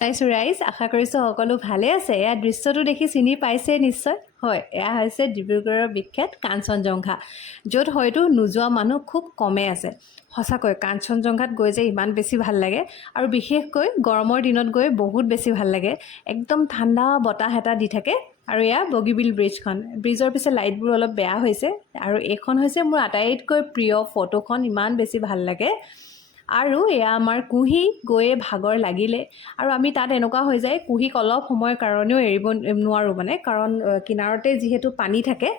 পাইছোঁ ৰাইজ, আশা কৰিছোঁ সকলো ভালে আছে। এয়া দৃশ্যটো দেখি চিনি পাইছে নিশ্চয়। হয়, এয়া হৈছে ডিব্ৰুগড়ৰ বিখ্যাত কাঞ্চনজংঘা, য'ত হয়তো নোযোৱা মানুহ খুব কমেই আছে। সঁচাকৈ কাঞ্চনজংঘাত গৈ যে ইমান বেছি ভাল লাগে, আৰু বিশেষকৈ গৰমৰ দিনত গৈ বহুত বেছি ভাল লাগে। একদম ঠাণ্ডা বতাহ এটা দি থাকে। আৰু এয়া বগীবিল ব্ৰিজখন, ব্ৰিজৰ পিছে লাইটবোৰ অলপ বেয়া হৈছে, আৰু এইখন হৈছে মোৰ আটাইতকৈ প্ৰিয় ফটোখন, ইমান বেছি ভাল লাগে। আৰু এয়া আমাৰ কুহি গৈয়ে ভাগৰ লাগিলে, আৰু আমি তাত এনেকুৱা হৈ যায় কুহিক অলপ সময়ৰ কাৰণেও এৰিব নোৱাৰোঁ, মানে কাৰণ কিনাৰতে যিহেতু পানী থাকে,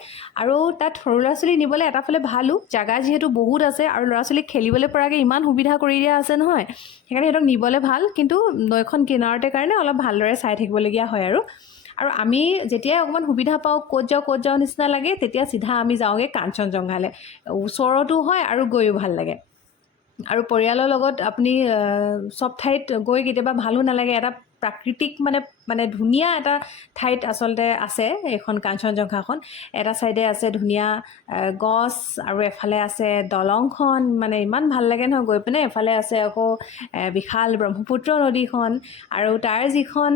আৰু তাত সৰু ল'ৰা ছোৱালী নিবলৈ এটা ফালে ভালো, জেগা যিহেতু বহুত আছে আৰু ল'ৰা ছোৱালীক খেলিবলৈ পৰাকৈ ইমান সুবিধা কৰি দিয়া আছে নহয়, সেইকাৰণে সিহঁতক নিবলৈ ভাল। কিন্তু নৈখন কিনাৰতে কাৰণে অলপ ভালদৰে চাই থাকিবলগীয়া হয়। আৰু আমি যেতিয়াই অকণমান সুবিধা পাওঁ, ক'ত যাওঁ নিচিনা লাগে, তেতিয়া চিধা আমি যাওঁগৈ কাঞ্চনজংঘালৈ। ওচৰতো হয় আৰু গৈও ভাল লাগে। আৰু পৰিয়ালৰ লগত আপুনি চব ঠাইত গৈ কেতিয়াবা ভালো নালাগে। এটা প্ৰাকৃতিক মানে ধুনীয়া এটা ঠাইত আচলতে আছে এইখন কাঞ্চনজংঘাখন। এটা চাইডে আছে ধুনীয়া গছ, আৰু এফালে আছে দলংখন, মানে ইমান ভাল লাগে নহয় গৈ পিনে। এফালে আছে আকৌ বিশাল ব্ৰহ্মপুত্ৰ নদীখন, আৰু তাৰ যিখন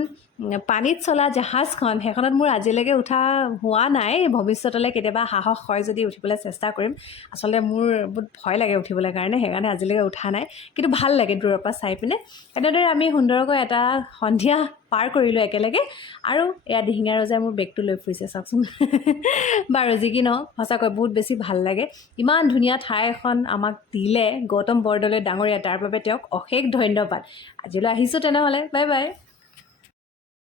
পানীত চলা জাহাজখন, সেইখনত মোৰ আজিলৈকে উঠা হোৱা নাই। ভৱিষ্যতলৈ কেতিয়াবা সাহস হয় যদি উঠিবলৈ চেষ্টা কৰিম। আচলতে মোৰ বহুত ভয় লাগে উঠিবলৈ কাৰণে, সেইকাৰণে আজিলৈকে উঠা নাই, কিন্তু ভাল লাগে দূৰৰ পৰা চাই পিনে। এনেদৰে আমি সুন্দৰকৈ এটা সন্ধিয়া পাৰ কৰিলোঁ একেলগে। আৰু এয়া দিহিঙীয়া ৰজাই মোৰ বেগটো লৈ ফুৰিছে চাওকচোন। বাৰু যি কি নহওক, সঁচাকৈ বহুত বেছি ভাল লাগে। ইমান ধুনীয়া ঠাই এখন আমাক দিলে গৌতম বৰদলৈ ডাঙৰীয়া, তাৰ বাবে তেওঁক অশেষ ধন্যবাদ। আজিলৈ আহিছোঁ তেনেহ'লে, বাই বাই।